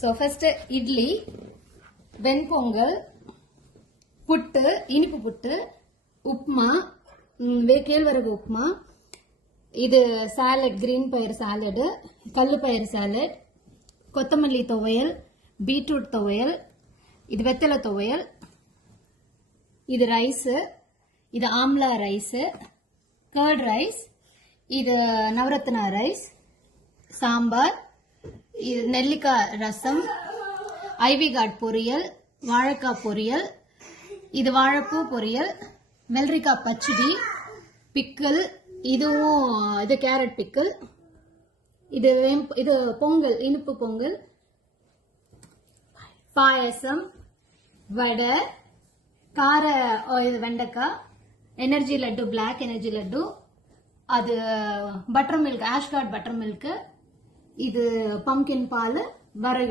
So first idli, வெண்பொங்கல், புட்டு, இனிப்பு புட்டு, உப்மா, கேழ்வரகு உப்மா, இது சாலட், கிரீன் பயிர் சாலட், கல்லு பயிர் சாலட், கொத்தமல்லி துவையல், பீட்ரூட் துவையல், இது வெத்தலை துவையல், இது ரைஸ், இது ஆம்லா ரைஸ், கர்ட் ரைஸ், இது நவரத்னா ரைஸ், சாம்பார், இது நெல்லிக்காய் ரசம், ஐவி கார்ட் பொரியல், வாழைக்காய் பொரியல், இது வாழைப்பூ பொரியல், வெள்ளரிக்காய் பச்சடி, பிக்கல், இதுவும் இது கேரட் பிக்கல், இது பொங்கல், இனிப்பு பொங்கல், பாயசம், வடை, கார இது வெண்டைக்காய், energy laddu, black energy laddu, அது buttermilk, ash gourd buttermilk, இது பம்கின் பால், வரகு